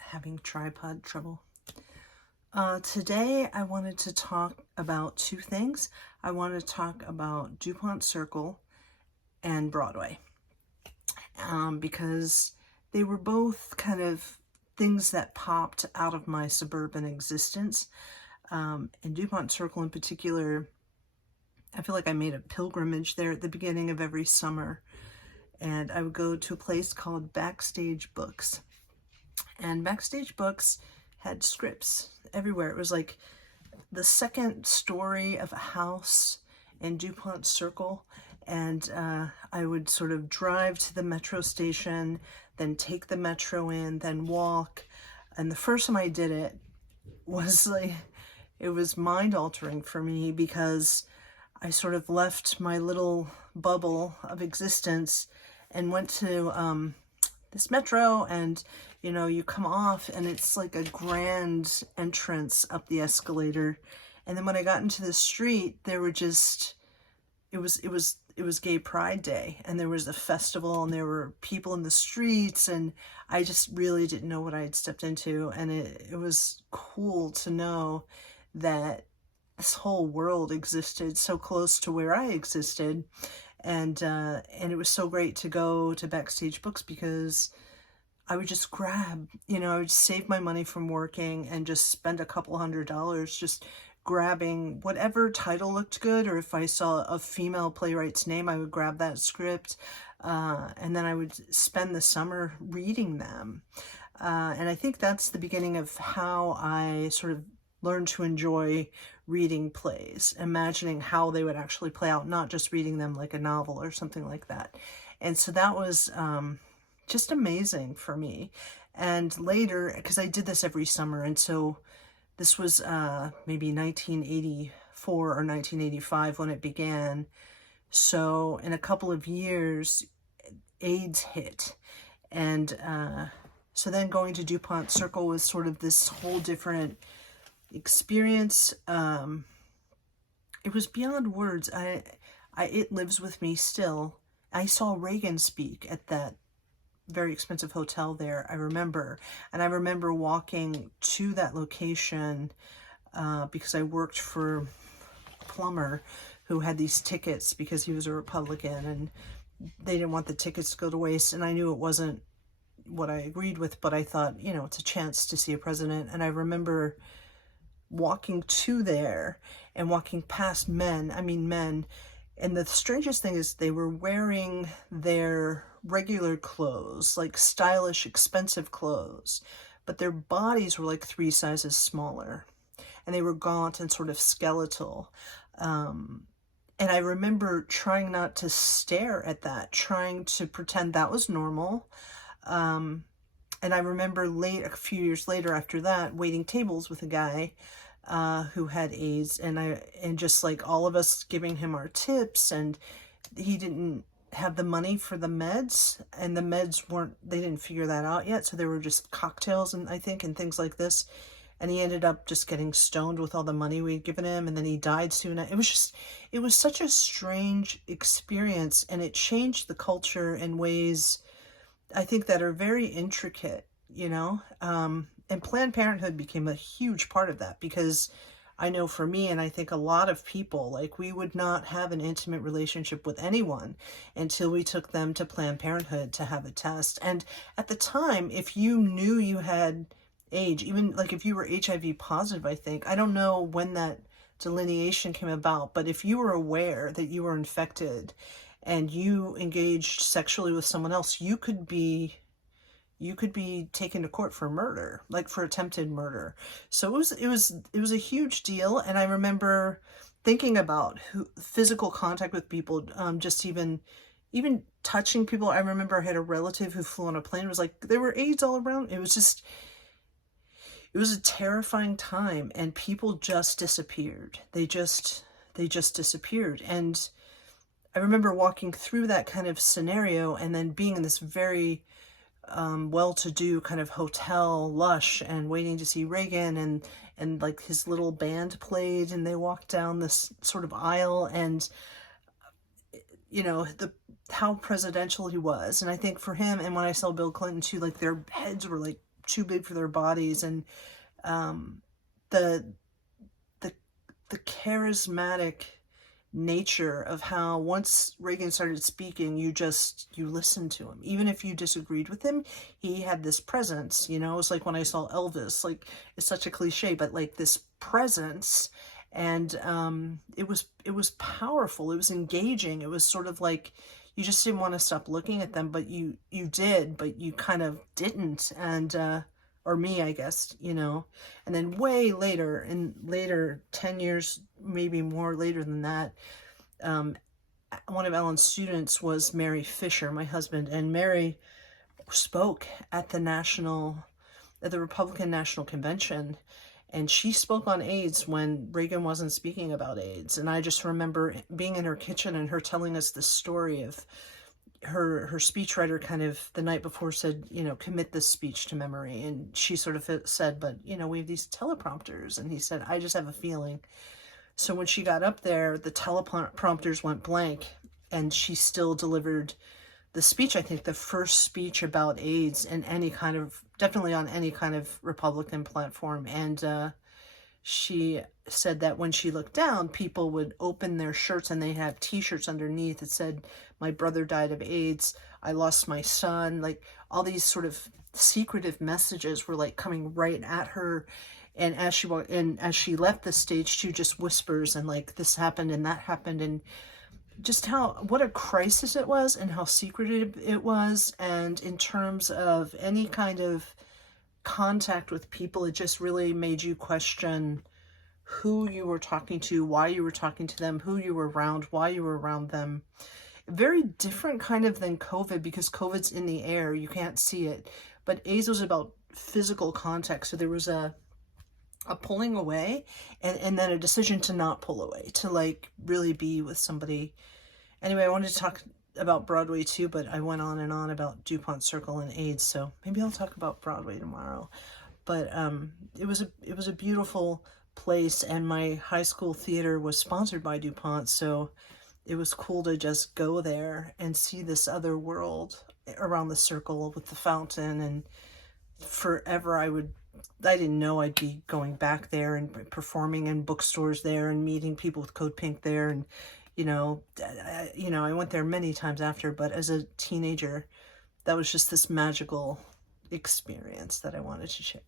Having tripod trouble. Today I wanted to talk about two things. I want to talk about DuPont Circle and Broadway, because they were both kind of things that popped out of my suburban existence. And DuPont Circle in particular, I feel like I made a pilgrimage there at the beginning of every summer. And I would go to a place called Backstage Books. And Backstage Books had scripts everywhere. It was like the second story of a house in DuPont Circle. And I would sort of drive to the metro station, then take the metro in, then walk. And the first time I did it was like, it was mind-altering for me, because I sort of left my little bubble of existence and went to this metro, and you know, you come off and it's like a grand entrance up the escalator. And then when I got into the street, there were just, it was Gay Pride Day, and there was a festival, and there were people in the streets, and I just really didn't know what I had stepped into. And it was cool to know that this whole world existed so close to where I existed. And it was so great to go to Backstage Books, because I would just grab, I would save my money from working and just spend a couple $100 just grabbing whatever title looked good, or if I saw a female playwright's name, I would grab that script, and then I would spend the summer reading them. And I think that's the beginning of how I sort of learned to enjoy reading plays, imagining how they would actually play out, not just reading them like a novel or something like that. And so that was just amazing for me. And later, because I did this every summer, and so this was maybe 1984 or 1985 when it began. So in a couple of years, AIDS hit. And so then going to DuPont Circle was sort of this whole different experience. It was beyond words. It lives with me still. I saw Reagan speak at that very expensive hotel there, I remember. And I remember walking to that location because I worked for a plumber who had these tickets because he was a Republican, and they didn't want the tickets to go to waste. And I knew it wasn't what I agreed with, but I thought, it's a chance to see a president. And I remember walking to there and walking past men. And the strangest thing is they were wearing their regular clothes, like stylish, expensive clothes, but their bodies were like 3 sizes smaller, and they were gaunt and sort of skeletal. And I remember trying not to stare at that, trying to pretend that was normal. And I remember a few years later after that, waiting tables with a guy who had AIDS, and just like all of us giving him our tips, and he didn't have the money for the meds, and the meds they didn't figure that out yet, so there were just cocktails and things like this, and he ended up just getting stoned with all the money we'd given him, and then he died soon. It was such a strange experience, and it changed the culture in ways I think that are very intricate, and Planned Parenthood became a huge part of that, because I know for me, and I think a lot of people, like, we would not have an intimate relationship with anyone until we took them to Planned Parenthood to have a test. And at the time, if you knew you had AIDS, even like if you were HIV positive, I don't know when that delineation came about, but if you were aware that you were infected and you engaged sexually with someone else, you could be taken to court for murder, like for attempted murder. So it was a huge deal. And I remember thinking about physical contact with people, just even touching people. I remember I had a relative who flew on a plane. It was like there were AIDS all around. It was a terrifying time, and people just disappeared. They just disappeared. And I remember walking through that kind of scenario, and then being in this very well-to-do kind of hotel, lush, and waiting to see Reagan, and like his little band played, and they walked down this sort of aisle, and how presidential he was. And I think for him, and when I saw Bill Clinton too, like their heads were like too big for their bodies, and um, the the the charismatic nature of how once Reagan started speaking, you listened to him. Even if you disagreed with him, he had this presence, you know. It's like when I saw Elvis, like, it's such a cliche, but like this presence. And it was powerful. It was engaging. It was sort of like you just didn't want to stop looking at them, but you did, but you kind of didn't. And or me, I guess, you know. And then way later, and later, 10 years, maybe more later than that, um, one of Ellen's students was Mary Fisher, my husband, and Mary spoke at the Republican National Convention, and she spoke on AIDS when Reagan wasn't speaking about AIDS. And I just remember being in her kitchen and her telling us the story of her speechwriter kind of the night before said, you know, commit this speech to memory. And she sort of said, but, you know, we have these teleprompters. And he said, I just have a feeling. So when she got up there, the teleprompters went blank, and she still delivered the speech. I think the first speech about AIDS in any kind of, definitely on any kind of Republican platform. And she said that when she looked down, people would open their shirts and they have t-shirts underneath that said, my brother died of AIDS, I lost my son. Like, all these sort of secretive messages were like coming right at her. And as she left the stage too, just whispers and like, this happened and that happened, and just what a crisis it was and how secretive it was. And in terms of any kind of contact with people, it just really made you question who you were talking to, why you were talking to them, who you were around, why you were around them. Very different kind of than COVID, because COVID's in the air, you can't see it. But AIDS was about physical contact. So there was a pulling away, and then a decision to not pull away, to like really be with somebody. Anyway, I wanted to talk about Broadway too, but I went on and on about DuPont Circle and AIDS, so maybe I'll talk about Broadway tomorrow. But it was a beautiful place, and my high school theater was sponsored by DuPont, so it was cool to just go there and see this other world around the circle with the fountain. And forever I didn't know I'd be going back there and performing in bookstores there and meeting people with Code Pink there. And I went there many times after, but as a teenager, that was just this magical experience that I wanted to share.